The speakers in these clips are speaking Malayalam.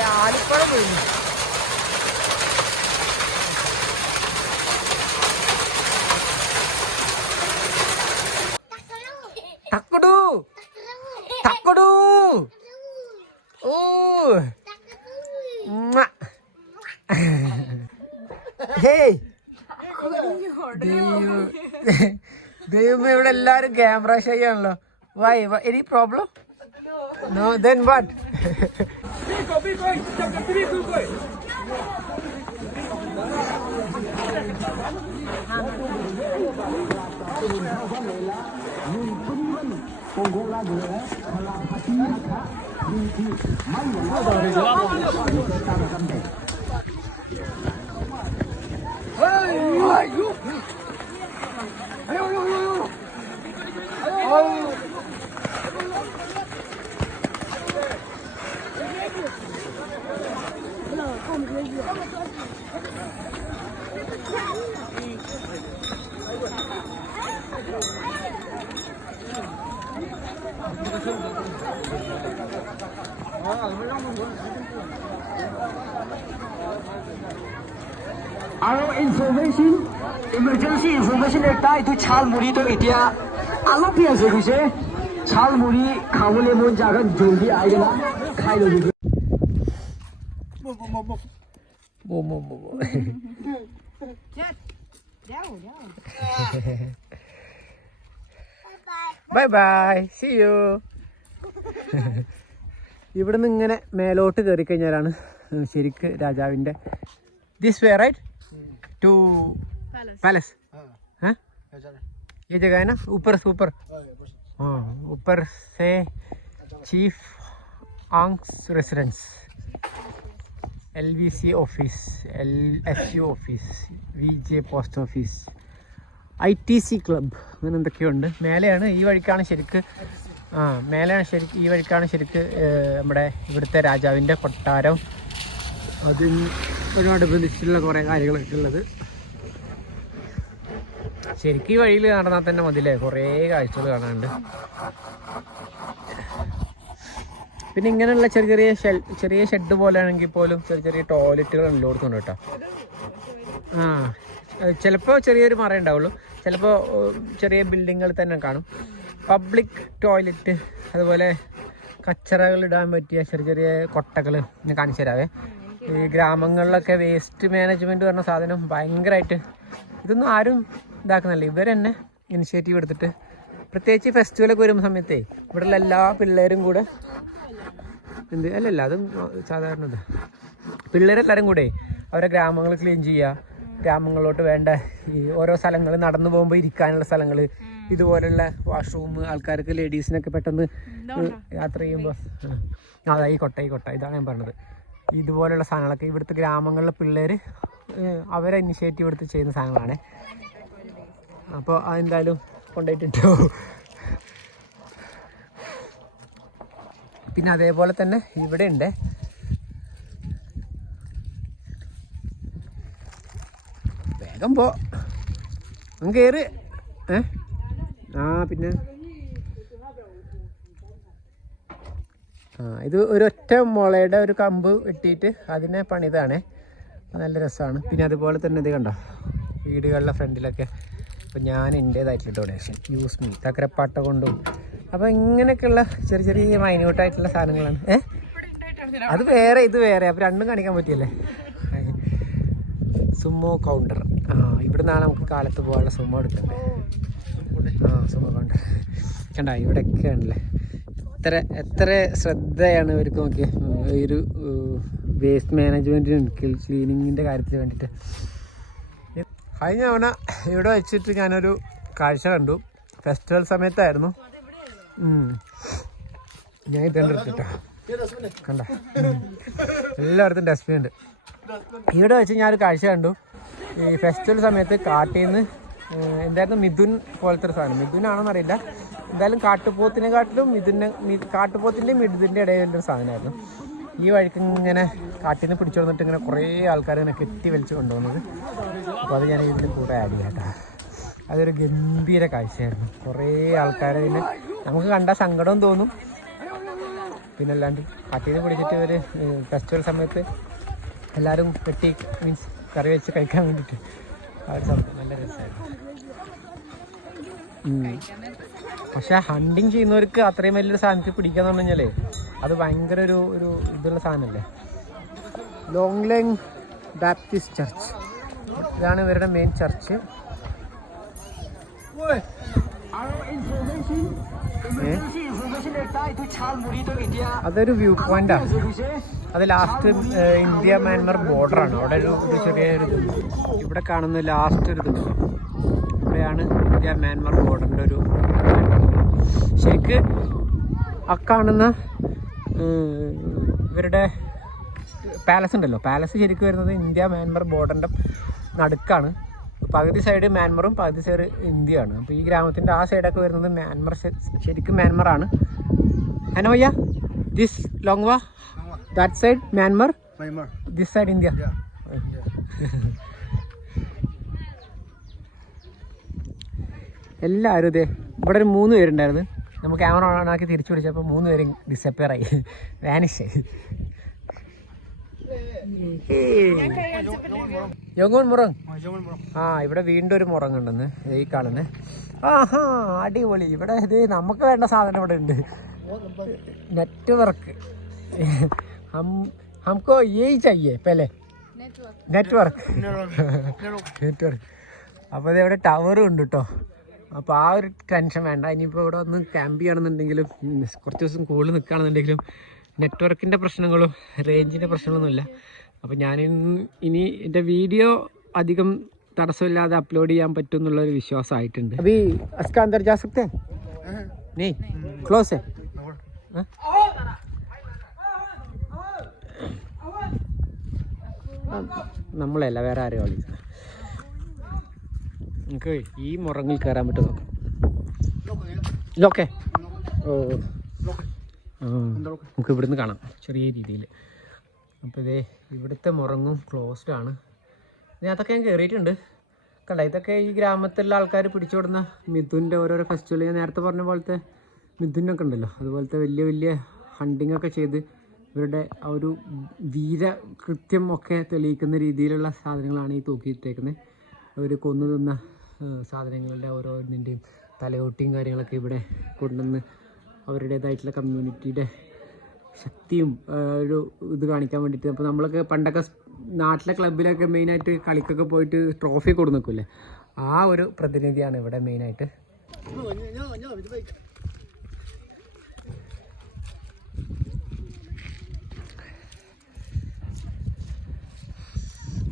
ആലിപ്പഴം വീഴുന്നു തക്കടു. തക്കടു. ഓ. ഹേയ്. ദൈവം- ഇവിടെ എല്ലാരും ക്യാമറ ഷൈ ആണല്ലോ. Why any problem no then what Biko, Biko, čekaj, tri tukaj. Hey, you! Hey, you! চাল মুড়িটো এতিয়া অলপ আছে গৈছে চাল মুড়ি খাবলৈ মন জাগাত জলদি আহি গেলা খাই ল'বি। ബൈ ബൈ സി യു ഇവിടെ നിന്ന് ഇങ്ങനെ മേലോട്ട് കയറി കഴിഞ്ഞാലാണ് ശരിക്ക് രാജാവിന്റെ this way right to palace ये जगह है ना ऊपर से ऊपर हाँ ऊपर से chief आंक्स residence L V C office L S U office V J post office I T C club അങ്ങനെ എന്തൊക്കെയുണ്ട് മേലെയാണ് ഈ വഴിക്കാണ് ശരിക്ക് ആ മേലെയാണ് ശരിക്ക് ഈ വഴിക്കാണ് ശരിക്ക് ഏഹ്, നമ്മുടെ ഇവിടുത്തെ രാജാവിൻ്റെ കൊട്ടാരം അതിന് അതിനോടനുബന്ധിച്ചുള്ള കുറേ കാര്യങ്ങളൊക്കെ ഉള്ളത് ശരിക്കും ഈ വഴിയിൽ നടന്നാൽ തന്നെ മതില്ലേ കുറേ കാഴ്ചകൾ കാണാനുണ്ട്. പിന്നെ ഇങ്ങനെയുള്ള ചെറിയ ചെറിയ ചെറിയ ഷെഡ് പോലെ ആണെങ്കിൽ പോലും ചെറിയ ചെറിയ ടോയ്ലറ്റുകൾ എല്ലായിടത്തുണ്ട് കേട്ടോ. ആ ചിലപ്പോൾ ചെറിയൊരു മറ ഉണ്ടാവുള്ളൂ. ചിലപ്പോൾ ചെറിയ ബിൽഡിങ്ങുകൾ തന്നെ കാണും. പബ്ലിക് ടോയ്ലറ്റ് അതുപോലെ കച്ചറകൾ ഇടാൻ പറ്റിയ ചെറിയ ചെറിയ കൊട്ടകൾ ഞാൻ കാണിച്ചു തരാവേ. ഈ ഗ്രാമങ്ങളിലൊക്കെ വേസ്റ്റ് മാനേജ്മെന്റ് പറഞ്ഞ സാധനം ഭയങ്കരമായിട്ട് ഇതൊന്നും ആരും ഇതാക്കുന്നില്ല. ഇവർ തന്നെ ഇനിഷ്യേറ്റീവ് എടുത്തിട്ട്. പ്രത്യേകിച്ച് ഫെസ്റ്റിവലൊക്കെ വരുന്ന സമയത്തേ ഇവിടെയുള്ള എല്ലാ പിള്ളേരും കൂടെ എന്ത്? അല്ലല്ല അതും സാധാരണ ഇത്. പിള്ളേരെല്ലാവരും കൂടെ അവരെ ഗ്രാമങ്ങൾ ക്ലീൻ ചെയ്യുക ഗ്രാമങ്ങളിലോട്ട് വേണ്ട ഈ ഓരോ സ്ഥലങ്ങൾ നടന്നു പോകുമ്പോൾ ഇരിക്കാനുള്ള സ്ഥലങ്ങൾ ഇതുപോലുള്ള വാഷ്റൂം ആൾക്കാർക്ക് ലേഡീസിനൊക്കെ പെട്ടെന്ന് യാത്ര ചെയ്യുമ്പോൾ അതായിക്കോട്ടെ ആയിക്കോട്ടെ കൊട്ട ഈ കൊട്ട ഇതാണ് ഞാൻ പറഞ്ഞത്. ഇതുപോലുള്ള സാധനങ്ങളൊക്കെ ഇവിടുത്തെ ഗ്രാമങ്ങളിലെ പിള്ളേർ അവരെ ഇനിഷ്യേറ്റീവ് എടുത്ത് ചെയ്യുന്ന സാധനങ്ങളാണ്. അപ്പോൾ അതെന്തായാലും കൊണ്ടുപോയിട്ടുണ്ടോ പിന്നെ അതേപോലെ തന്നെ ഇവിടെ ഉണ്ട്. വേഗം പോ. കയറ് ഏ? ആ പിന്നെ. ആ ഇത് ഒരൊറ്റ മുളയുടെ ഒരു കമ്പ് വെട്ടിയിട്ട് അതിനെ പണിതാണേ. നല്ല രസമാണ് പിന്നെ അതുപോലെ തന്നെ ഇത് കണ്ടോ? വീടുകളുടെ ഫ്രണ്ടിലൊക്കെ അപ്പോൾ ഞാൻ എന്റേതായിട്ടുള്ള ഡൊണേഷൻ യൂസ് മീ തക്കരപ്പാട്ട കൊണ്ടും. അപ്പോൾ ഇങ്ങനെയൊക്കെയുള്ള ചെറിയ ചെറിയ മൈന്യൂട്ടായിട്ടുള്ള സാധനങ്ങളാണ്. ഏ? അത് വേറെ ഇത് വേറെ. അപ്പോൾ രണ്ടും കാണിക്കാൻ പറ്റിയല്ലേ? സുമോ കൗണ്ടർ ആ ഇവിടെ നാളെ നമുക്ക് കാലത്ത് പോകാനുള്ള സുമോ എടുക്കണ്ടേ? ആ സുമോ കൗണ്ടർ കണ്ട ഇവിടെയൊക്കെ ആണല്ലേ? എത്ര എത്ര ശ്രദ്ധയാണ് ഇവർക്ക് നോക്കിയ. ഈ ഒരു വേസ്റ്റ് മാനേജ്മെന്റിനും ക്ലീനിങ്ങിന്റെ കാര്യത്തിന് വേണ്ടിയിട്ട്. കഴിഞ്ഞ തവണ ഇവിടെ വെച്ചിട്ട് ഞാനൊരു കാഴ്ച കണ്ടു. ഫെസ്റ്റിവൽ സമയത്തായിരുന്നു. ഞാൻ ഇതെല്ലാം എടുത്തിട്ടാ. കണ്ട. എല്ലായിടത്തും ഡസ്റ്റ്ബിൻ ഉണ്ട്. ഇവിടെ വെച്ച് ഞാനൊരു കാഴ്ച കണ്ടു. ഈ ഫെസ്റ്റിവൽ സമയത്ത് കാട്ടിൽ നിന്ന് എന്തായിരുന്നു മിഥുൻ പോലത്തെ ഒരു സാധനം. മിഥുൻ ആണെന്ന് അറിയില്ല. എന്തായാലും കാട്ടുപോത്തിനെക്കാട്ടിലും മിഥുന്റെ കാട്ടുപോത്തിന്റെയും മിഥുന്റെ ഇടയിലൊരു സാധനമായിരുന്നു. ഈ വഴിക്ക് ഇങ്ങനെ കാട്ടിൽ നിന്ന് പിടിച്ചു വന്നിട്ട് ഇങ്ങനെ കുറേ ആൾക്കാർ ഇങ്ങനെ കെട്ടി വലിച്ച് കൊണ്ടുപോകുന്നത്. അപ്പോൾ അത് ഞാൻ ഇതിന്റെ കൂടെ ആഡ് ചെയ്യാം കേട്ടോ. അതൊരു ഗംഭീര കാഴ്ചയായിരുന്നു. കുറേ ആൾക്കാർ നമുക്ക് കണ്ട സങ്കടം തോന്നും. പിന്നെ അല്ലാണ്ട് പട്ടീനെ പിടിച്ചിട്ട് ഇവർ ഫെസ്റ്റിവൽ സമയത്ത് എല്ലാവരും കെട്ടി മീൻസ് കറി വെച്ച് കഴിക്കാൻ വേണ്ടിയിട്ട് ആ ഒരു സംഭവം നല്ല രസമായിരുന്നു. പക്ഷെ ഹണ്ടിങ് ചെയ്യുന്നവർക്ക് അത്രയും വലിയൊരു സാധനത്തിൽ പിടിക്കാന്ന് പറഞ്ഞു കഴിഞ്ഞാൽ അത് ഭയങ്കര ഒരു ഒരു ഇതുള്ള സാധനല്ലേ ലോങ് ലൈങ് ബാപ്റ്റിസ്റ്റ് ചർച്ച് ഇതാണ് ഇവരുടെ മെയിൻ ചർച്ച് അതൊരു വ്യൂ പോയിന്റാ അത് ലാസ്റ്റ് ഇന്ത്യ മ്യാൻമർ ബോർഡറാണ് അവിടെ ഒരു ചെറിയൊരു ഇവിടെ കാണുന്ന ലാസ്റ്റ് ഒരു ദിവസം ഇവിടെയാണ് ഇന്ത്യ മ്യാൻമർ ബോർഡറിന്റെ ഒരു ശരിക്ക് ആ കാണുന്ന ഇവരുടെ പാലസ് ഉണ്ടല്ലോ. പാലസ് ശരിക്കും വരുന്നത് ഇന്ത്യ മ്യാൻമർ ബോർഡറിന്റെ നടുക്കാണ്. പകുതി സൈഡ് മ്യാൻമറും പകുതി സൈഡ് ഇന്ത്യയാണ്. അപ്പോൾ ഈ ഗ്രാമത്തിന്റെ ആ സൈഡൊക്കെ വരുന്നത് മ്യാൻമർ ശരിക്കും മ്യാൻമറാണ് ഹനോയ്യ this long way that side Myanmar. This side India. എല്ലാവരും ഇതേ ഇവിടെ ഒരു മൂന്ന് പേരുണ്ടായിരുന്നു. നമ്മൾ ക്യാമറ ഓൺ ആക്കി തിരിച്ചു പിടിച്ചപ്പോൾ മൂന്ന് പേരും ഡിസപ്പിയർ ആയി. വാനിഷ് യോങ്ങോൺ മുറങ് ആ ഇവിടെ വീണ്ടും ഒരു മുറങ് ഉണ്ടെന്ന് ഈ കാണുന്നത് ആഹാ അടിപൊളി. ഇവിടെ ഇത് നമുക്ക് വേണ്ട സാധനം ഇവിടെ ഉണ്ട്. നെറ്റ്വർക്ക് നമുക്കോ ഈ ഏ ചെയ്യേ നെറ്റ്വർക്ക് നെറ്റ്വർക്ക് അപ്പോൾ ഇവിടെ ടവറും ഉണ്ട് കേട്ടോ അപ്പോൾ ആ ഒരു ടെൻഷൻ വേണ്ട. ഇനിയിപ്പോൾ ഇവിടെ വന്ന് ക്യാമ്പ് ചെയ്യണമെന്നുണ്ടെങ്കിലും കുറച്ച് ദിവസം കൂടുതൽ നിൽക്കുകയാണെന്നുണ്ടെങ്കിലും നെറ്റ്വർക്കിന്റെ പ്രശ്നങ്ങളും റേഞ്ചിന്റെ പ്രശ്നങ്ങളൊന്നുമില്ല. അപ്പോൾ ഞാൻ ഇനി എന്റെ വീഡിയോ അധികം തടസ്സമില്ലാതെ അപ്ലോഡ് ചെയ്യാൻ പറ്റും എന്നുള്ളൊരു വിശ്വാസമായിട്ടുണ്ട്. അഭി അസ്ക അന്തർ ജാ സക്തേ നീ ക്ലോസ് നമ്മളല്ല വേറെ ആരെയും വിളിച്ചത്. നമുക്ക് ഈ മുറങ്ങിൽ കയറാൻ പറ്റും നോക്കാം. ലോക്കേ ഓ. നമുക്ക് ഇവിടുന്ന് കാണാം ചെറിയ രീതിയിൽ. അപ്പോൾ ഇതേ ഇവിടുത്തെ മുറങ്ങും ക്ലോസ്ഡ് ആണ്. ഞാൻ അതൊക്കെ ഞാൻ കയറിയിട്ടുണ്ട് കണ്ട ഇതൊക്കെ ഈ ഗ്രാമത്തിലുള്ള ആൾക്കാർ പിടിച്ചുവിടുന്ന മിഥുന്റെ ഓരോരോ ഫെസ്റ്റിവൽ ഞാൻ നേരത്തെ പറഞ്ഞ പോലത്തെ മിഥുനൊക്കെ ഉണ്ടല്ലോ. അതുപോലത്തെ വലിയ വലിയ ഹണ്ടിങ് ഒക്കെ ചെയ്ത് ഇവരുടെ ആ ഒരു വീര കൃത്യം ഒക്കെ തെളിയിക്കുന്ന രീതിയിലുള്ള സാധനങ്ങളാണ് ഈ തൂക്കിയിട്ടേക്കുന്നത്. അവർ കൊന്നു തിന്ന സാധനങ്ങളുടെ ഓരോന്നിന്റെയും തലയോട്ടിയും കാര്യങ്ങളൊക്കെ ഇവിടെ കൊണ്ടുവന്ന് അവരുടേതായിട്ടുള്ള കമ്മ്യൂണിറ്റിയുടെ ശക്തിയും ഒരു ഇത് കാണിക്കാൻ വേണ്ടിയിട്ട്. അപ്പോൾ നമ്മളൊക്കെ പണ്ടൊക്കെ നാട്ടിലെ ക്ലബിലൊക്കെ മെയിനായിട്ട് കളിക്കൊക്കെ പോയിട്ട് ട്രോഫി കൊടു നിൽക്കില്ലേ ആ ഒരു പ്രതിനിധിയാണ് ഇവിടെ മെയിനായിട്ട്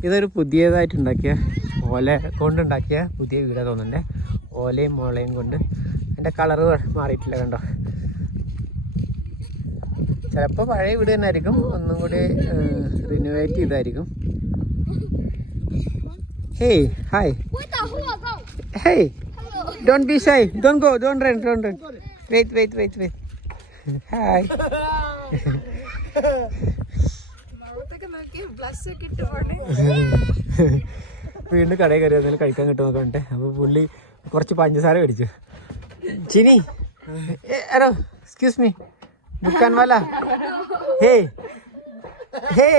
ഇതൊരു പുതിയതായിട്ട് ഉണ്ടാക്കിയ ഓല കൊണ്ടുണ്ടാക്കിയ പുതിയ വീടാ തോന്നുന്നുണ്ട്. ഓലയും മോളയും കൊണ്ട് എന്റെ കളറ് മാറിയിട്ടില്ല കണ്ടോ? ചിലപ്പോൾ പഴയ വീട് തന്നെ ആയിരിക്കും ഒന്നും കൂടി renovate ചെയ്തായിരിക്കും hey hi hey don't be shy don't go don't run don't run wait wait wait wait hi വീണ്ടും കടയിൽ കയറി എന്തെങ്കിലും കഴിക്കാൻ കിട്ടുമെന്നൊക്കെ ഉണ്ട് അപ്പോൾ പുള്ളി കുറച്ച് പഞ്ചസാര മേടിച്ചു. ചിനി ഹലോ എക്സ്ക്യൂസ് മീ ദുക്കാൻ വാല. ഹേ ഹേ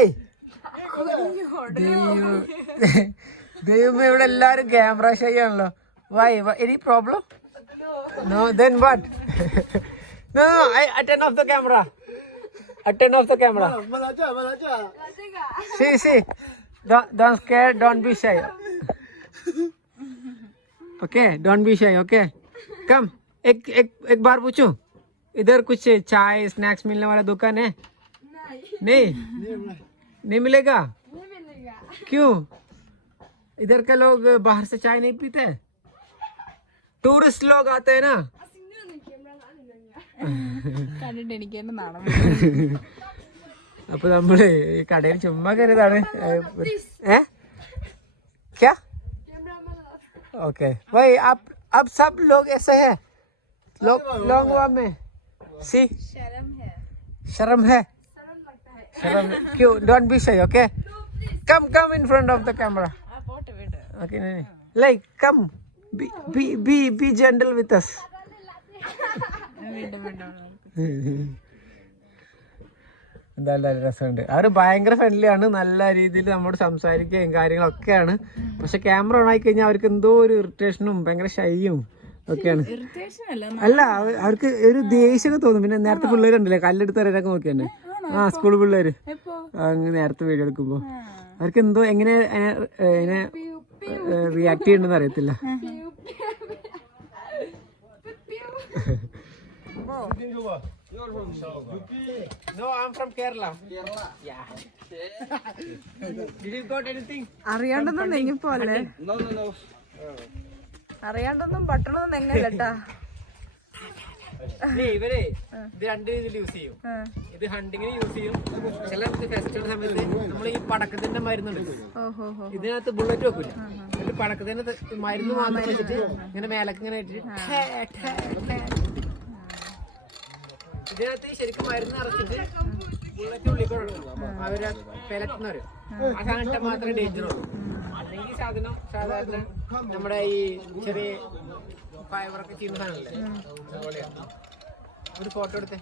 ദൈവമേ ഇവിടെ എല്ലാരും ക്യാമറ ഷൈ ആണല്ലോ. Why any problem no then what no I turn off the camera turn off the camera see see don't see. Don't be scare, don't be shy. Okay, don't be shy, okay? Come, एक एक एक बार पूछूं इधर कुछ चाय स्नैक्स मिलने वाला दुकान है नहीं नहीं मिलेगा क्यों इधर के लोग बाहर से चाय नहीं पीते टूरिस्ट लोग आते हैं ना കണ്ടിട്ട് എനിക്ക് തന്നെ നാണം അപ്പൊ നമ്മള് ഈ കടയിൽ ചുമ്മാ കയറിയതാണ് ഏ क्या ओके भाई आप अब सब लोग ऐसे हैं? लोग लॉन्ग वॉक में? सी शर्म है। शर्म क्यों? Don't be shy okay come come in front of the camera okay नहीं like come be be be gentle with us എന്തായാലും നല്ല രസമുണ്ട് അവർ ഭയങ്കര ഫ്രണ്ട്ലി ആണ് നല്ല രീതിയിൽ നമ്മോട് സംസാരിക്കുകയും കാര്യങ്ങളൊക്കെയാണ് പക്ഷെ ക്യാമറ ഓൺ ആയി കഴിഞ്ഞാൽ അവർക്ക് എന്തോ ഒരു ഇറിറ്റേഷനും ഭയങ്കര ഷൈയും ഒക്കെയാണ് അല്ല അല്ല അവ- അവർക്ക് ഒരു ദേഷ്യമൊക്കെ തോന്നും പിന്നെ നേരത്തെ പിള്ളേർ ഉണ്ടല്ലേ കല്ലെടുത്ത് നോക്കിയാണ് നോക്കി തന്നെ ആ സ്കൂൾ പിള്ളേര് അങ്ങ് നേരത്തെ വീഡിയോ എടുക്കുമ്പോ അവർക്ക് എന്തോ എങ്ങനെ എങ്ങനെ റിയാക്ട് ചെയ്യണ്ടെന്ന് അറിയത്തില്ല No, I'm from Kerala. Kerala. Yeah. Did you got anything? അറിയാണ്ടൊന്നും നെങ്ങിപ്പോലെ അറിയാണ്ടൊന്നും പട്ടണമൊന്നും നെങ്ങല്ലട്ടാ ഇല്ലേ, ഇവരെ ഇത് രണ്ട് രീതിയിൽ യൂസ് ചെയ്യും. ഇത് ഹണ്ടിങ്ങിന് യൂസ് ചെയ്യും. ചില ഫെസ്റ്റിവൽ സമയത്ത് നമ്മൾ ഈ പടക്കത്തിന്റെ മരുന്നുണ്ട്. ഓഹോ ഹോ ഇതിനകത്ത് ബുള്ളറ്റ് വെക്കില്ല എന്നിട്ട് പടക്കത്തിന്റെ ത- മരുന്ന് മാത്രം വെച്ചിട്ട് ഇങ്ങനെ മേലക്ക് ഇങ്ങനെ ഇട്ടിട്ട് ഠേ, ഠേ, ഠേ. ഇതിനകത്ത് ശരിക്കും മരുന്ന് നിറച്ചിട്ട് ബുള്ളറ്റ് ഉള്ളിൽ കൊണ്ടിടും അവർ പെലറ്റ് ആ സാധനം ഇട്ടാൽ മാത്രമേ ഡേഞ്ചർ ഉള്ളൂ. അല്ലെങ്കിൽ ഈ സാധനം സാധാരണ നമ്മുടെ ഈ ചെറിയ ഫൈബറൊക്കെ ചെയ്യുന്ന സാധനമല്ലേ? അതുപോലെയാണ് ഒരു ഫോട്ടോ എടുത്തേ.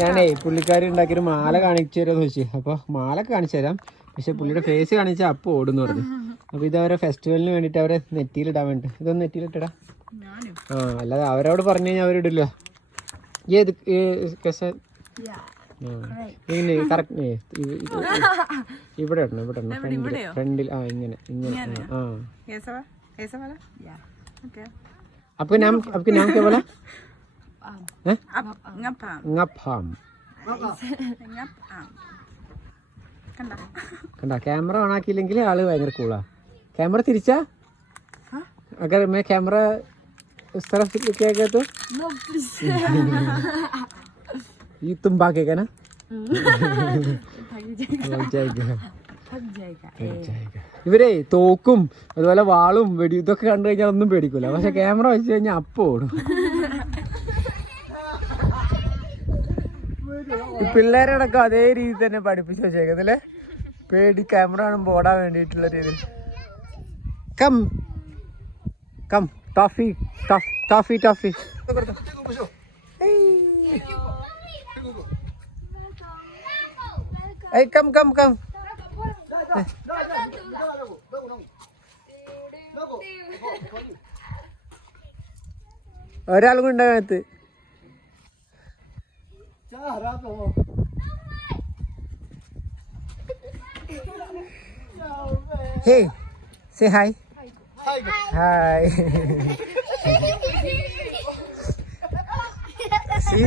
ഞാനേ പുള്ളിക്കാരി ഉണ്ടാക്കിയൊരു മാല കാണിച്ചു തരാന്ന് ചോദിച്ചു അപ്പൊ മാല കാണിച്ചു തരാം. പക്ഷെ പുള്ളിയുടെ ഫേസ് കാണിച്ച അപ്പോൾ ഓടുന്നു പറഞ്ഞു അപ്പൊ ഇത് അവരെ ഫെസ്റ്റിവലിന് വേണ്ടിട്ട് അവരെ നെറ്റിയിലിടാൻ വേണ്ടി ഇതൊന്നും നെറ്റിയിലിട്ടടാ ആ അല്ലാതെ അവരോട് പറഞ്ഞു കഴിഞ്ഞാൽ അവരിടില്ലോ ഏത് കറക്റ്റ് ഇവിടെ ഇടണം ഇവിടെ ഫ്രണ്ടിൽ ആ ഇങ്ങനെ ഇങ്ങനെ അപ്പൊ ഞാൻ അപ്പൊ ഞാൻ കേവല ngập ngapam ngapam ngapam കണ്ട കണ്ട ക്യാമറ ഓൺ ആക്കിയില്ലെങ്കിൽ ആള് ഭയങ്കര കൂളാ ക്യാമറ തിരിച്ചാ अगर मैं कैमरा उस तरफ लिखेगा तो no please ये तुम भागेगा ना लग जाएगा थक जाएगा लग जाएगा ഇവരെ തോക്കും അതുപോലെ വാളും വെടി ഇതൊക്കെ കണ്ടു കഴിഞ്ഞാൽ ഒന്നും പേടിക്കൂല പക്ഷെ ക്യാമറ വെച്ച് കഴിഞ്ഞാൽ അപ്പൊ ഓടും പിള്ളേരോടൊക്കെ അതേ രീതി തന്നെ പഠിപ്പിച്ചു വെച്ചേക്കുന്നത് അല്ലേ? പേടി ക്യാമറ കാണുമ്പോൾ ഓടാൻ വേണ്ടിയിട്ടുള്ള രീതിയിൽ come come toffee toffee toffee hey come come come ഒരാളും Hey, say hi. Hi. Hi. See?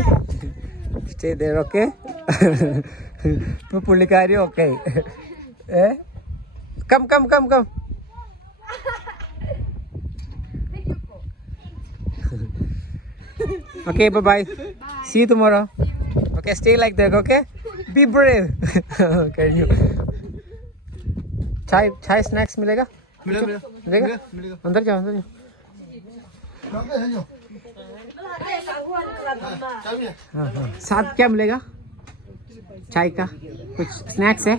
Stay there, okay? Pu okay. eh? Come, come, come, come. okay, bye-bye. See you tomorrow. Okay, stay like that, okay? Be brave. Can you? चाय चाय स्नैक्स मिलेगा? मिलेगा अंदर जाओ अंदर जाओ। हाँ हाँ साथ क्या मिलेगा? चाय का? कुछ स्नैक्स है?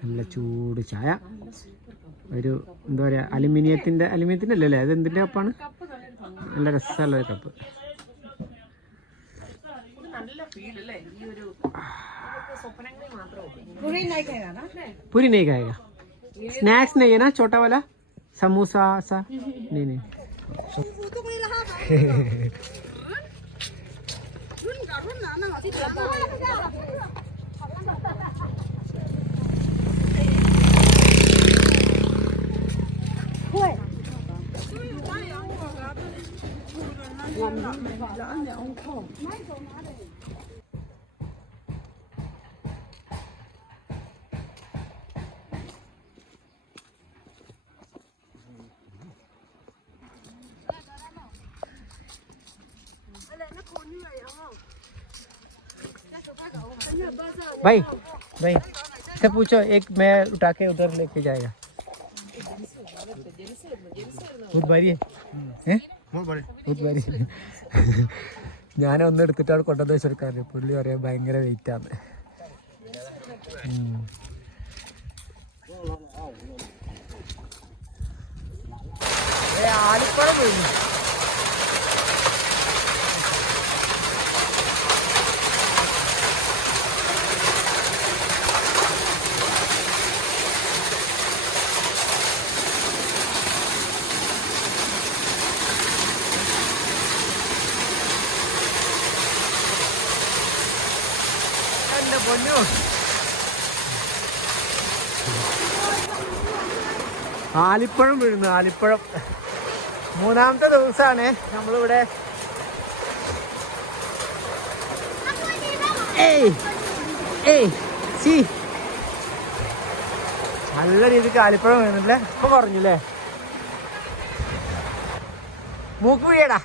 നല്ല ചൂട് ചായ ഒരു എന്താ പറയാ അലുമിനിയത്തിന്റെ അലുമിനിയത്തിന്റെ അല്ലല്ലേ അത് എന്തിന്റെ കപ്പാണ് നല്ല രസമുള്ള ഒരു കപ്പ് पूरी नहीं खाएगा स्नैक्स नहीं है ना छोटा वाला समोसा सा नहीं नहीं भाई भाई इससे पूछो एक मैं उठा के उधर लेके जाएगा बहुत भारी है हैं? ഊത്ത്മാരി ഞാനൊന്നും എടുത്തിട്ടാണ് കൊണ്ടുവന്ന് വെച്ചെടുക്കാറ് പുള്ളി പറയാൻ ഭയങ്കര വെയിറ്റ് ആണ് ഉം. ഏ, ആലിപ്പഴം വീഴുന്നു ആലിപ്പഴം വീഴുന്നു ആലിപ്പഴം. മൂന്നാമത്തെ ദിവസമാണ് നമ്മളിവിടെ. നല്ല രീതിക്ക് ആലിപ്പഴം വീണില്ലേ ഇപ്പൊ കുറഞ്ഞില്ലേ? മൂക്ക് വീഴടാ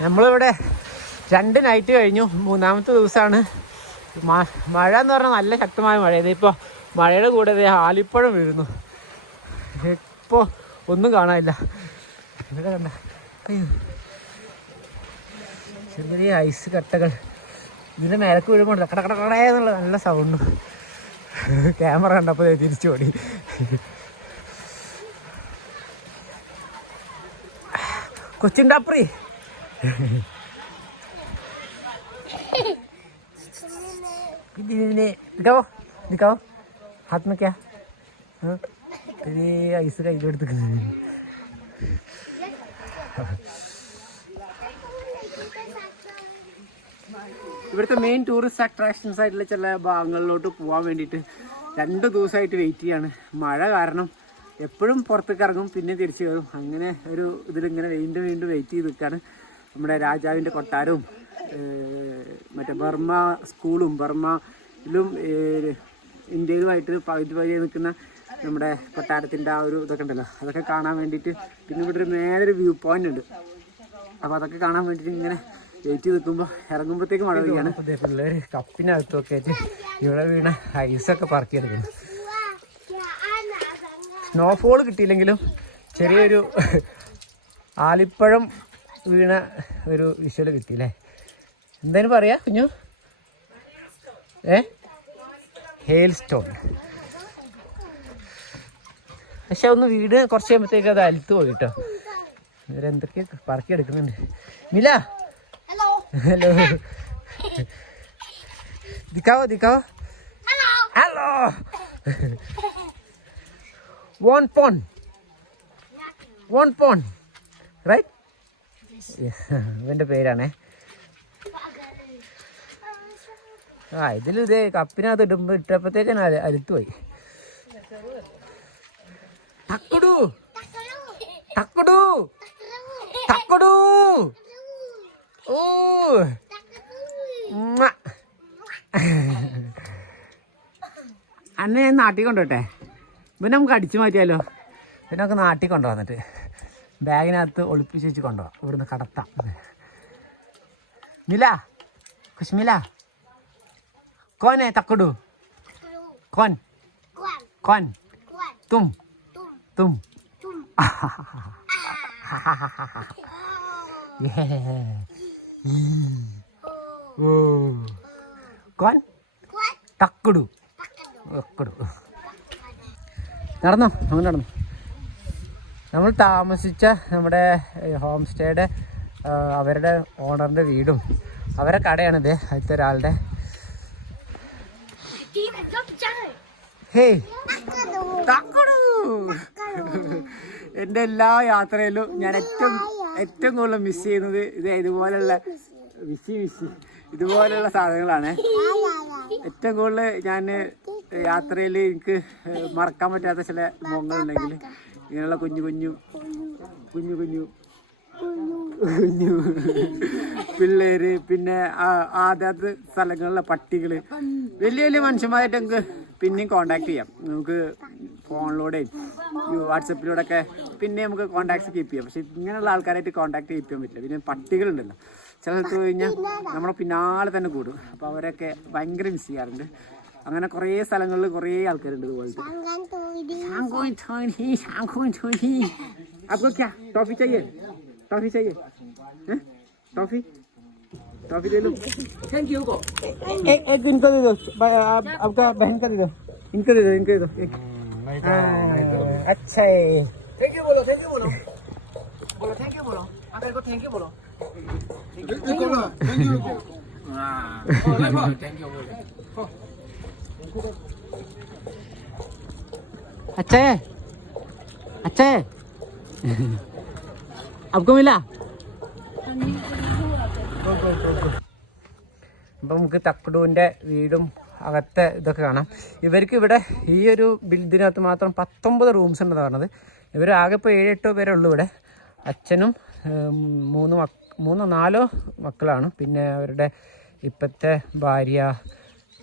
നമ്മളിവിടെ രണ്ട് നൈറ്റ് കഴിഞ്ഞു. മൂന്നാമത്തെ ദിവസമാണ്. മഴ എന്ന് പറഞ്ഞാൽ നല്ല ശക്തമായ മഴ ഇതിപ്പോൾ മഴയുടെ കൂടെ ദേ ആലിപ്പഴം വീഴുന്നു. ഇപ്പോൾ ഒന്നും കാണാനില്ല. ഇവിടെ കണ്ട. ചെറിയ ഐസ് കട്ടകൾ. ഇതിന്റെ മേലക്ക് വീഴുമ്പോൾ കട എന്നുള്ള നല്ല സൗണ്ട് ക്യാമറ കണ്ടപ്പോൾ തിരിച്ചു ഓടി. Hindi, hindi. Ikaw? Ikaw? Hat mo kya? Huh? Hindi, ayos ka. Ilo ഇവിടുത്തെ മെയിൻ ടൂറിസ്റ്റ് അട്രാക്ഷൻസ് ആയിട്ടുള്ള ചില ഭാഗങ്ങളിലോട്ട് പോകാൻ വേണ്ടിയിട്ട് രണ്ട് ദിവസമായിട്ട് വെയിറ്റ് ചെയ്യാണ് മഴ കാരണം എപ്പോഴും പുറത്തേക്ക് ഇറങ്ങും പിന്നെ തിരിച്ചു കയറും അങ്ങനെ ഒരു ഇതിലിങ്ങനെ വീണ്ടും വീണ്ടും വെയിറ്റ് ചെയ്ത് നിൽക്കുകയാണ് നമ്മുടെ രാജാവിന്റെ കൊട്ടാരവും മറ്റേ ബർമ്മ സ്കൂളും ബർമ്മയിലും ഇന്ത്യയിലുമായിട്ട് പകുതി പകുതി നിൽക്കുന്ന നമ്മുടെ കൊട്ടാരത്തിന്റെ ആ ഒരു ഇതൊക്കെ ഉണ്ടല്ലോ. അതൊക്കെ കാണാൻ വേണ്ടിയിട്ട് പിന്നെ ഇവിടെ ഒരു മേലൊരു വ്യൂ പോയിന്റ് ഉണ്ട്. അപ്പോൾ അതൊക്കെ കാണാൻ വേണ്ടിയിട്ട് ഇങ്ങനെ വെയിറ്റ് നിൽക്കുമ്പോൾ ഇറങ്ങുമ്പോഴത്തേക്ക് മഴ പെയ്യാണ്. കപ്പിനകത്തൊക്കെ ആയിട്ട് ഇവിടെ വീണ ഐസൊക്കെ പറക്കിയെടുക്കുന്നു സ്നോഫോൾ കിട്ടിയില്ലെങ്കിലും ചെറിയൊരു ആലിപ്പഴം വീണ ഒരു വിശ്വൽ കിട്ടി അല്ലേ? എന്തായാലും പറയാ കുഞ്ഞു? ഏ? ഹെയിൽ സ്റ്റോൺ പക്ഷെ ഒന്ന് വീട് കുറച്ച് കഴിയുമ്പോഴത്തേക്ക് അത് അലുത്ത് പോയി കേട്ടോ. ഇവരെന്തൊക്കെ പറക്കി എടുക്കുന്നുണ്ട്. മില! ഹലോ ദിക്കാവോ ദിക്കാവോ? ഹലോ വൺ പോൺ വൺ പോൺ റൈറ്റ് ഇവന്റെ പേരാണേ. ആ ഇതിൽ ഇതേ കപ്പിനകത്ത് ഇടുമ്പോൾ ഇട്ടപ്പോഴത്തേക്കാണ് അല അലുത്ത് പോയി തക്കുടു. തക്കുടു. തക്കുടു ഓ. അന്നെ ഞാൻ നാട്ടിൽ കൊണ്ടോട്ടെ പിന്നെ നമുക്ക് അടിച്ചു മാറ്റിയാലോ? പിന്നെ നമുക്ക് നാട്ടിൽ കൊണ്ടുവന്നിട്ട്. ബാഗിനകത്ത് ഒളിപ്പിച്ച് വെച്ച് കൊണ്ടുപോകാം ഇവിടുന്ന് കടത്താം. മില കുശ്മില. കോനെ തക്കടു. കോൻ. കോൻ. തും. തും. കോൻ. തക്കടു. തക്കടു. നടന്നോ? അങ്ങനെ നടന്നു? നമ്മൾ താമസിച്ച നമ്മുടെ ഹോം സ്റ്റേയുടെ അവരുടെ ഓണറിന്റെ വീടും അവരുടെ കടയാണിത് അടുത്ത ഒരാളുടെ. ഹേയ് എന്റെ എല്ലാ യാത്രയിലും ഞാൻ ഏറ്റവും ഏറ്റവും കൂടുതൽ മിസ് ചെയ്യുന്നത് ഇത് ഇതുപോലുള്ള വിസി വിസി ഇതുപോലുള്ള സാധനങ്ങളാണ്. ഏറ്റവും കൂടുതൽ ഞാൻ യാത്രയിൽ എനിക്ക് മറക്കാൻ പറ്റാത്ത ചില മുഖങ്ങളുണ്ടെങ്കിൽ ഇങ്ങനെയുള്ള കുഞ്ഞു കുഞ്ഞു കുഞ്ഞു കുഞ്ഞു കുഞ്ഞു. പിള്ളേര് പിന്നെ ആദ്യത്തെ സ്ഥലങ്ങളിലെ പട്ടികൾ. വലിയ വലിയ മനുഷ്യന്മാരായിട്ട് നമുക്ക് പിന്നെയും കോണ്ടാക്ട് ചെയ്യാം. നമുക്ക് ഫോണിലൂടെയും വാട്സപ്പിലൂടെ ഒക്കെ പിന്നെ നമുക്ക് കോണ്ടാക്ട്സ് കീപ്പ് ചെയ്യാം. പക്ഷെ ഇങ്ങനെയുള്ള ആൾക്കാരായിട്ട് കോണ്ടാക്ട് കീപ്പ് ചെയ്യാൻ പറ്റില്ല. പിന്നെ പട്ടികളുണ്ടല്ലോ. ചില സ്ഥലത്ത് കഴിഞ്ഞാൽ നമ്മുടെ പിന്നാലെ തന്നെ കൂടും. അപ്പോൾ അവരൊക്കെ ഭയങ്കര മിസ് ചെയ്യാറുണ്ട്. അങ്ങനെ കുറേ സ്ഥലങ്ങളിൽ കുറേ ആൾക്കാരുണ്ട് ഇതുപോലത്തെ शांगोई थोड़ी शांगोई थोड़ी आपको क्या टॉफी चाहिए टॉफी चाहिए हैं? टॉफी टॉफी ले लो थैंक यू को एक एक इनको दे दो ब- आप आपका बहन का दे दो इनको दे दो इनको दे दो एक हाँ, अच्छा है थैंक यू बोलो थैंक यू बोलो बोलो थैंक यू बोलो अंकल को थैंक यू बोलो थैंक यू बोलो अच्छा है अच्छा है आपको मिला അപ്പം നമുക്ക് തക്കടൂൻ്റെ വീടും അകത്തെ ഇതൊക്കെ കാണാം ഇവർക്ക് ഇവിടെ ഈ ഒരു ബിൽഡിനകത്ത് മാത്രം പത്തൊമ്പത് റൂംസ് ഉണ്ടെന്ന് പറഞ്ഞത് ഇവർ ആകെ ഇപ്പോൾ ഏഴ് എട്ടോ പേരേ ഉള്ളൂ ഇവിടെ അച്ഛനും ഉം, മൂന്ന് മക്ക മൂന്നോ നാലോ മക്കളാണ് പിന്നെ അവരുടെ ഇപ്പോഴത്തെ ഭാര്യ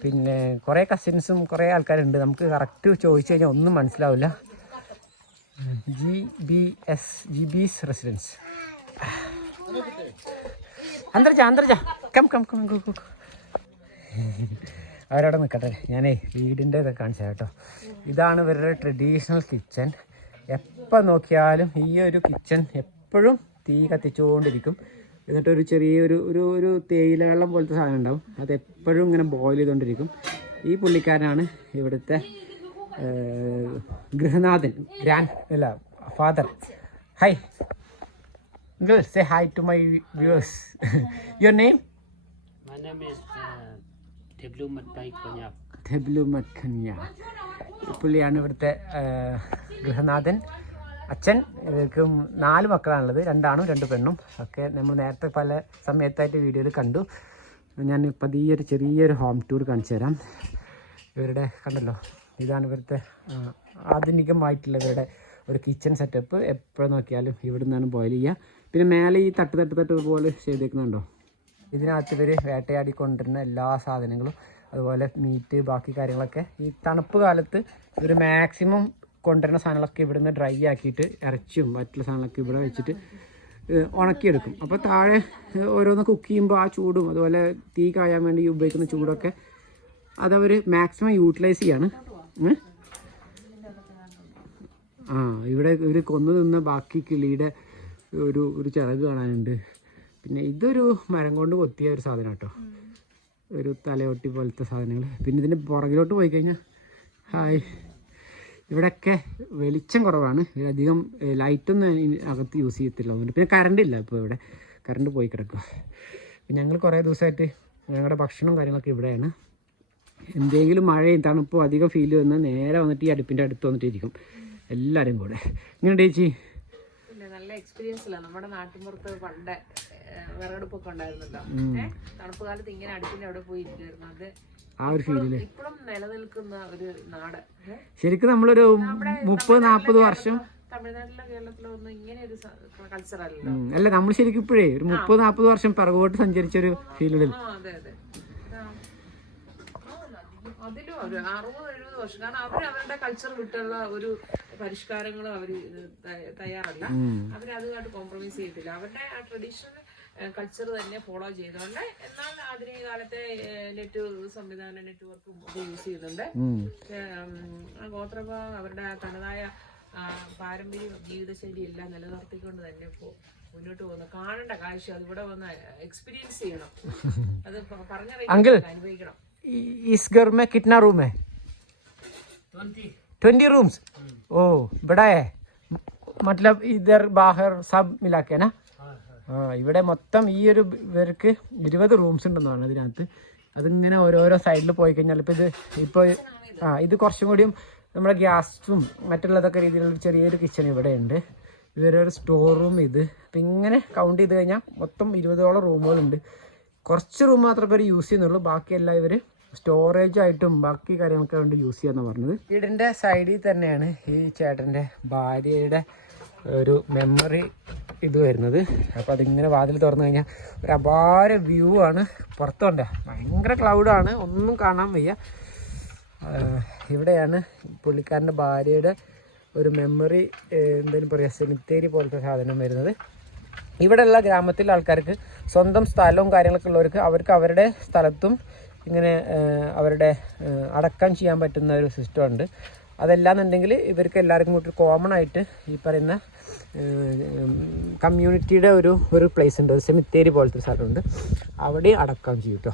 പിന്നെ കുറേ കസിൻസും കുറേ ആൾക്കാരുണ്ട്. നമുക്ക് കറക്റ്റ് ചോദിച്ചു കഴിഞ്ഞാൽ ഒന്നും മനസ്സിലാവില്ല. ജി ബി എസ് ജി ബിസ് റെസിഡൻസ് അന്തർജ അന്തർജ. Come come come. അവരവിടെ നിൽക്കട്ടെ. ഞാനേ വീടിന്റെ ഇതൊക്കെ കാണിച്ചു കേട്ടോ. ഇതാണ് ഇവരുടെ ട്രഡീഷണൽ കിച്ചൺ എപ്പോൾ നോക്കിയാലും ഈ ഒരു കിച്ചൺ എപ്പോഴും തീ കത്തിച്ചുകൊണ്ടിരിക്കും. എന്നിട്ട് ഒരു ചെറിയൊരു ഒരു ഒരു തേയില വെള്ളം പോലത്തെ സാധനം ഉണ്ടാവും. അത് എപ്പോഴും ഇങ്ങനെ ബോയിൽ ചെയ്തുകൊണ്ടിരിക്കും ഈ പുള്ളിക്കാരനാണ് ഇവിടുത്തെ ഗൃഹനാഥൻ ഗ്രാൻഡ് അല്ല father hi Girl, say hi to my viewers your name പുള്ളിയാണ് ഇവിടുത്തെ ഗൃഹനാഥൻ. അച്ഛൻ ഇവർക്ക് നാല് മക്കളാണുള്ളത്. രണ്ടാണും രണ്ട് പെണ്ണും. ഒക്കെ നമ്മൾ നേരത്തെ പല സമയത്തായിട്ട് വീഡിയോയിൽ കണ്ടു. ഞാൻ ഇപ്പം ഈ ഒരു ചെറിയൊരു ഹോം ടൂർ കാണിച്ചു തരാം. ഇവരുടെ കണ്ടല്ലോ ഇതാണ് ഇവരുടെ ആധുനികമായിട്ടുള്ള ഇവരുടെ ഒരു കിച്ചൺ സെറ്റപ്പ് എപ്പോഴും നോക്കിയാലും ഇവിടെ നിന്നാണ് ബോയിൽ ചെയ്യുക. പിന്നെ മേലെ ഈ തട്ട് തട്ട് തട്ട് പോലെ ചെയ്തേക്കുന്നുണ്ടോ? ഇതിനകത്ത് ഇവർ വേട്ടയാടിക്കൊണ്ടിരുന്ന എല്ലാ സാധനങ്ങളും അതുപോലെ മീറ്റ് ബാക്കി കാര്യങ്ങളൊക്കെ. ഈ തണുപ്പ് കാലത്ത് ഇവർ മാക്സിമം കൊണ്ടുവരുന്ന സാധനങ്ങളൊക്കെ ഇവിടുന്ന് ഡ്രൈ ആക്കിയിട്ട് ഇറച്ചിയും മറ്റുള്ള സാധനങ്ങളൊക്കെ ഇവിടെ വെച്ചിട്ട് ഉണക്കിയെടുക്കും. അപ്പോൾ താഴെ ഓരോന്ന് കുക്ക് ചെയ്യുമ്പോൾ ആ ചൂടും അതുപോലെ തീ കായാൻ വേണ്ടി ഉപയോഗിക്കുന്ന ചൂടൊക്കെ അതവർ മാക്സിമം യൂട്ടിലൈസ് ചെയ്യാണ്. ആ ഇവിടെ ഒരു കൊന്നു നിന്ന ബാക്കി കിളിയുടെ ഒരു ഒരു ചിറക് കാണാനുണ്ട്. പിന്നെ ഇതൊരു മരം കൊണ്ട് കൊത്തിയ ഒരു സാധനം കേട്ടോ. ഒരു തലയൊട്ടി പോലത്തെ സാധനങ്ങൾ പിന്നെ ഇതിന്റെ പുറകിലോട്ട് പോയി കഴിഞ്ഞാൽ ഹായ്. ഇവിടെയൊക്കെ വെളിച്ചം കുറവാണ്. അധികം ലൈറ്റൊന്നും അകത്ത് യൂസ് ചെയ്യത്തില്ല അതുകൊണ്ട് പിന്നെ കറണ്ട് ഇല്ല ഇപ്പോൾ ഇവിടെ. കറണ്ട് പോയി കിടക്കുക പിന്നെ ഞങ്ങൾ കുറേ ദിവസമായിട്ട് ഞങ്ങളുടെ ഭക്ഷണവും കാര്യങ്ങളൊക്കെ ഇവിടെയാണ്. എന്തെങ്കിലും മഴയും തണുപ്പോ അധികം ഫീൽ വന്നാൽ നേരെ വന്നിട്ട് ഈ അടുപ്പിന്റെ അടുത്ത് വന്നിട്ട് ഇരിക്കും എല്ലാവരും കൂടെ. ഇങ്ങനെ ചേച്ചി നല്ല എക്സ്പീരിയൻസ് അല്ല നമ്മുടെ നാട്ടിൻപുറത്ത് പണ്ട് വിറകടുപ്പൊക്കെ ഉണ്ടായിരുന്നല്ലോ. തണുപ്പ് കാലത്ത് ഇങ്ങനെ അടുപ്പിന്റെ അവിടെ പോയി ഇരിക്കുമായിരുന്നു അത് ആ ഒരു ഫീൽ ഇപ്പോഴും നിലനിൽക്കുന്ന ഒരു നാട്? ശരിക്കും നമ്മളൊരു മുപ്പത് നാൽപ്പത് വർഷം തമിഴ്നാട്ടിലോ കേരളത്തിലോ ഒന്നും ഇങ്ങനെ ഒരു കൾച്ചർ അല്ലല്ലോ അല്ല നമ്മൾ ശരിക്കും ഇപ്പോഴേ ഒരു മുപ്പത് നാൽപ്പത് വർഷം പിറകോട്ട് സഞ്ചരിച്ച ഒരു ഫീൽഡിൽ അതെ അതെ. അതിലും ഒരു അറുപത് എഴുപത് വർഷം. കാരണം അവർ അവരുടെ കൾച്ചർ വിട്ടുള്ള ഒരു പരിഷ്കാരങ്ങളും അവർ തയ്യാറല്ല. അവർ അതുമായിട്ട് കോംപ്രമൈസ് ചെയ്തില്ല അവരുടെ ആ ട്രഡീഷണൽ കൾച്ചർ തന്നെ ഫോളോ ചെയ്തുകൊണ്ട് എന്നാൽ ആധുനിക കാലത്തെ നെറ്റ് സംവിധാനം നെറ്റ്വർക്കും ഒക്കെ യൂസ് ചെയ്യുന്നുണ്ട് ഉം, ആ ഗോത്രഭാഗം അവരുടെ ആ തനതായ ആ, പാരമ്പര്യ ജീവിതശൈലി എല്ലാം നിലനിർത്തിക്കൊണ്ട് തന്നെ ഇപ്പോൾ മുന്നോട്ട് പോകുന്നു കാണേണ്ട കാഴ്ച അത് ഇവിടെ വന്ന് എക്സ്പീരിയൻസ് ചെയ്യണം അത് പ- പറഞ്ഞറിയിക്കാൻ അനുഭവിക്കണം इस घर में कितना रूम है ट्वेंटी रूम्स ओ बड़ा है मतलब इधर बाहर सब मिला के ना ആ ഇവിടെ മൊത്തം ഈ ഒരു ഇവർക്ക് ഇരുപത് റൂംസ് ഉണ്ടെന്നാണ് അതിനകത്ത്. അതിങ്ങനെ ഓരോരോ സൈഡിൽ പോയി കഴിഞ്ഞാൽ ഇപ്പോൾ ഇത് ഇപ്പോൾ ആ ഇത് കുറച്ചും കൂടിയും നമ്മുടെ ഗ്യാസും മറ്റുള്ളതൊക്കെ രീതിയിലുള്ള ചെറിയൊരു കിച്ചൺ ഇവിടെ ഉണ്ട് ഇവരൊരു സ്റ്റോർ റൂം ഇത്. അപ്പം ഇങ്ങനെ കൗണ്ട് ചെയ്ത് കഴിഞ്ഞാൽ മൊത്തം ഇരുപതോളം റൂമുകളുണ്ട് കുറച്ച് റൂം മാത്രമേ ഇവർ യൂസ് ചെയ്യുന്നുള്ളൂ. ബാക്കിയെല്ലാം ഇവർ സ്റ്റോറേജ് ആയിട്ടും ബാക്കി കാര്യങ്ങളൊക്കെ വേണ്ടി യൂസ് ചെയ്യാന്ന് പറഞ്ഞത്. വീടിന്റെ സൈഡിൽ തന്നെയാണ് ഈ ചേട്ടന്റെ ഭാര്യയുടെ ഒരു മെമ്മറി ഇത് വരുന്നത്. അപ്പോൾ അതിങ്ങനെ വാതിൽ തുറന്നു കഴിഞ്ഞാൽ ഒരു അപാര വ്യൂ ആണ്. പുറത്തുണ്ട് ഭയങ്കര ക്ലൗഡാണ് ഒന്നും കാണാൻ വയ്യ. ഇവിടെയാണ് പുള്ളിക്കാരന്റെ ഭാര്യയുടെ ഒരു മെമ്മറി എന്തെങ്കിലും പറയുക സെമിത്തേരി പോലത്തെ സാധനം വരുന്നത്. ഇവിടെയുള്ള ഗ്രാമത്തിലെ ആൾക്കാർക്ക് സ്വന്തം സ്ഥലവും കാര്യങ്ങളൊക്കെ ഉള്ളവർക്ക് അവർക്ക് അവരുടെ സ്ഥലത്തും ഇങ്ങനെ അവരുടെ അടക്കം ചെയ്യാൻ പറ്റുന്ന ഒരു സിസ്റ്റം ഉണ്ട്. അതല്ലാന്നുണ്ടെങ്കിൽ ഇവർക്ക് എല്ലാവർക്കും കൂട്ടി കോമൺ ആയിട്ട് ഈ പറയുന്ന കമ്മ്യൂണിറ്റിയുടെ ഒരു ഒരു പ്ലേസ് ഉണ്ട്. ഒരു സെമിത്തേരി പോലത്തെ ഒരു സ്ഥലമുണ്ട്. അവിടെ അടക്കം ചെയ്യും കേട്ടോ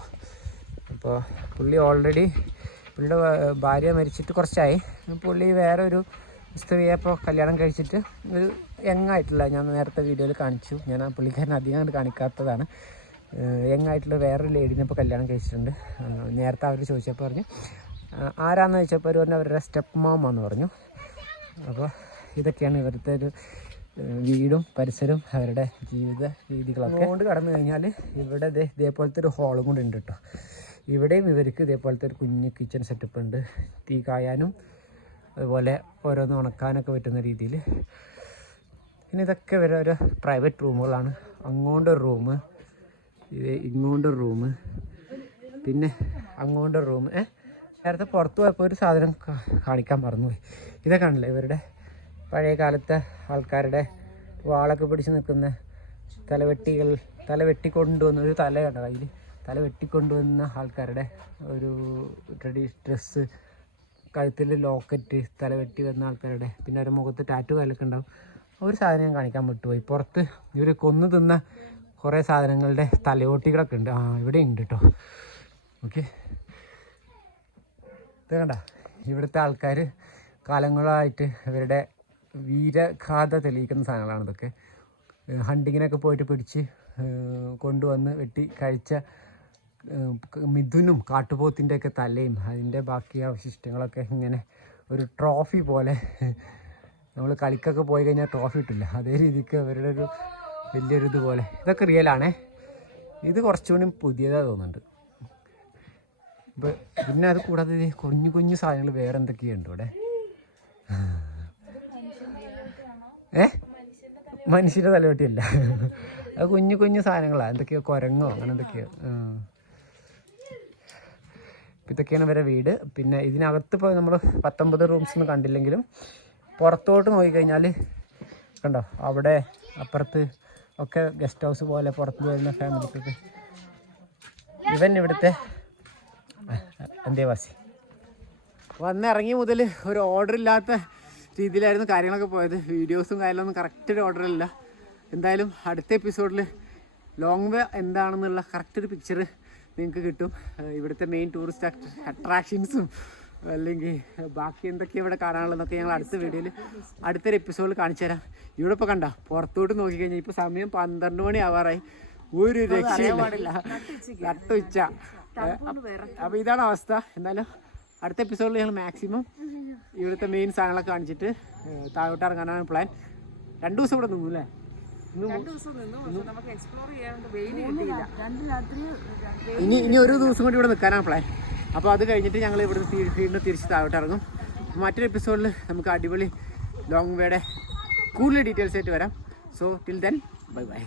അപ്പോൾ പുള്ളി ഓൾറെഡി പുള്ളിയുടെ ഭാര്യ മരിച്ചിട്ട് കുറച്ചായി. പുള്ളി വേറെ ഒരു സ്ത്രീയെ ഇപ്പോൾ കല്യാണം കഴിച്ചിട്ട് ഒരു യങ്ങായിട്ടുള്ള ഞാൻ നേരത്തെ വീഡിയോയിൽ കാണിച്ചു. ഞാൻ ആ പുള്ളിക്കാരൻ അധികം കാണിക്കാത്തതാണ്. യങ്ങായിട്ടുള്ള വേറൊരു ലേഡീനെ ഇപ്പോൾ കല്യാണം കഴിച്ചിട്ടുണ്ട്. നേരത്തെ അവർ ചോദിച്ചപ്പോൾ പറഞ്ഞു ആരാന്ന് ചോദിച്ചപ്പോൾ പറഞ്ഞു അവരുടെ സ്റ്റെപ്പ് മാമാന്ന് പറഞ്ഞു. അപ്പോൾ ഇതൊക്കെയാണ് ഇവരുടെ ഒരു വീടും പരിസരവും അവരുടെ ജീവിത രീതികളൊക്കെ. കൊണ്ട് കടന്നു കഴിഞ്ഞാൽ ഇവിടെ ഇതേപോലത്തെ ഒരു ഹോളും കൂടെ ഉണ്ട് കേട്ടോ ഇവിടെയും ഇവർക്ക് ഇതേപോലത്തെ ഒരു കുഞ്ഞ് കിച്ചൺ സെറ്റപ്പ് ഉണ്ട്. തീ കായാനും അതുപോലെ ഓരോന്ന് ഉണക്കാനൊക്കെ പറ്റുന്ന രീതിയിൽ പിന്നെ ഇതൊക്കെ ഇവരെ ഒരു പ്രൈവറ്റ് റൂമുകളാണ് അങ്ങോട്ട് ഒരു റൂം ഇത് ഇങ്ങോട്ടൊരു റൂം പിന്നെ അങ്ങോട്ടൊരു റൂം ഏ? നേരത്തെ പുറത്ത് പോയപ്പോൾ ഒരു സാധനം കാണിക്കാൻ മറന്നുപോയി. ഇതൊക്കെ ആണല്ലോ ഇവരുടെ പഴയ കാലത്തെ ആൾക്കാരുടെ വാളൊക്കെ പിടിച്ച് നിൽക്കുന്ന തലവെട്ടികൾ തല വെട്ടിക്കൊണ്ടുവന്ന ഒരു തല കണ്ട? കയ്യിൽ തല വെട്ടിക്കൊണ്ടുവന്ന ആൾക്കാരുടെ ഒരു ട്രഡീ ഡ്രസ്സ് കഴുത്തിൽ ലോക്കറ്റ് തല വെട്ടി വന്ന ആൾക്കാരുടെ പിന്നെ അവരുടെ മുഖത്ത് ടാറ്റു കാലൊക്കെ ഉണ്ടാവും. ഒരു സാധനം ഞാൻ കാണിക്കാൻ വിട്ടുപോയി. പുറത്ത് ഇവർ കൊന്നു തിന്ന കുറേ സാധനങ്ങളുടെ തലയോട്ടികളൊക്കെ ഉണ്ട്. ആ ഇവിടെ ഉണ്ട് കേട്ടോ ഓക്കെ. ഇത് കണ്ട? ഇവിടുത്തെ ആൾക്കാർ കാലങ്ങളായിട്ട് ഇവരുടെ വീരഗാഥ തെളിയിക്കുന്ന സാധനങ്ങളാണ് ഇതൊക്കെ. ഹണ്ടിങ്ങിനൊക്കെ പോയിട്ട് പിടിച്ച് കൊണ്ടുവന്ന് വെട്ടി കഴിച്ച മിഥുനും കാട്ടുപോത്തിന്റെ ഒക്കെ തലയും അതിന്റെ ബാക്കി അവശിഷ്ടങ്ങളൊക്കെ ഇങ്ങനെ ഒരു ട്രോഫി പോലെ നമ്മൾ കളിക്കൊക്കെ പോയി കഴിഞ്ഞാൽ ട്രോഫി കിട്ടില്ല. അതേ രീതിക്ക് അവരുടെ ഒരു വലിയൊരു ഇതുപോലെ ഇതൊക്കെ റിയലാണേ ഇത് കുറച്ചുകൂടി പുതിയതാണ് തോന്നുന്നുണ്ട്. പിന്നെ അത് കൂടാതെ കുഞ്ഞു കുഞ്ഞു സാധനങ്ങൾ വേറെ എന്തൊക്കെയുണ്ട് അവിടെ ഏ? മനുഷ്യന്റെ തലവെട്ടിയല്ല. അത് കുഞ്ഞു കുഞ്ഞു സാധനങ്ങളാ. എന്തൊക്കെയോ കുരങ്ങോ അങ്ങനെ എന്തൊക്കെയോ. ഇതൊക്കെയാണ് ഇവരെ വീട്. പിന്നെ ഇതിനകത്ത് ഇപ്പോൾ നമ്മൾ പത്തൊമ്പത് റൂംസ് ഒന്നും കണ്ടില്ലെങ്കിലും പുറത്തോട്ട് നോക്കിക്കഴിഞ്ഞാൽ കണ്ടോ? അവിടെ അപ്പുറത്ത് ഒക്കെ ഗസ്റ്റ് ഹൗസ് പോലെ പുറത്ത് വരുന്ന ഫാമിലിക്കൊക്കെ ഇവൻ ഇവിടുത്തെ അന്തേവാസി വന്നിറങ്ങി മുതൽ ഒരു ഓർഡർ ഇല്ലാത്ത രീതിയിലായിരുന്നു കാര്യങ്ങളൊക്കെ പോയത്. വീഡിയോസും കാര്യങ്ങളൊന്നും കറക്റ്റ് ഒരു ഓർഡർ ഇല്ല എന്തായാലും അടുത്ത എപ്പിസോഡിൽ ലോങ് വേ എന്താണെന്നുള്ള കറക്റ്റ് ഒരു പിക്ചർ നിങ്ങൾക്ക് കിട്ടും. ഇവിടുത്തെ മെയിൻ ടൂറിസ്റ്റ് അട്രാക്ഷൻസും അല്ലെങ്കിൽ ബാക്കി എന്തൊക്കെയാണ് ഇവിടെ കാണാനുള്ളതെന്നൊക്കെ ഞങ്ങൾ അടുത്ത വീഡിയോയിൽ അടുത്തൊരു എപ്പിസോഡിൽ കാണിച്ചു തരാം ഇവിടെ ഇപ്പോൾ കണ്ട? പുറത്തോട്ട് നോക്കിക്കഴിഞ്ഞാൽ ഇപ്പോൾ സമയം പന്ത്രണ്ട് മണി ആവാറായി. ഒരു രക്ഷയില്ല. നട്ടുച്ച. അപ്പോൾ ഇതാണ് അവസ്ഥ. എന്തായാലും അടുത്ത എപ്പിസോഡിൽ ഞങ്ങൾ മാക്സിമം ഇവിടുത്തെ മെയിൻ സാധനങ്ങളൊക്കെ കാണിച്ചിട്ട് താഴോട്ട് ഇറങ്ങാനാണ് പ്ലാൻ രണ്ടു ദിവസം ഇവിടെ നിന്നു അല്ലേ? ഇനി ഇനി ഒരു ദിവസം കൂടി ഇവിടെ നിൽക്കാനാണ് പ്ലാൻ അപ്പോൾ അത് കഴിഞ്ഞിട്ട് ഞങ്ങൾ ഇവിടെ വീണ്ടും തിരിച്ച് താഴോട്ട് ഇറങ്ങും. മറ്റൊരു എപ്പിസോഡിൽ നമുക്ക് അടിപൊളി ലോങ് വേയുടെ കൂടുതൽ ഡീറ്റെയിൽസ് ആയിട്ട് വരാം. So till then bye bye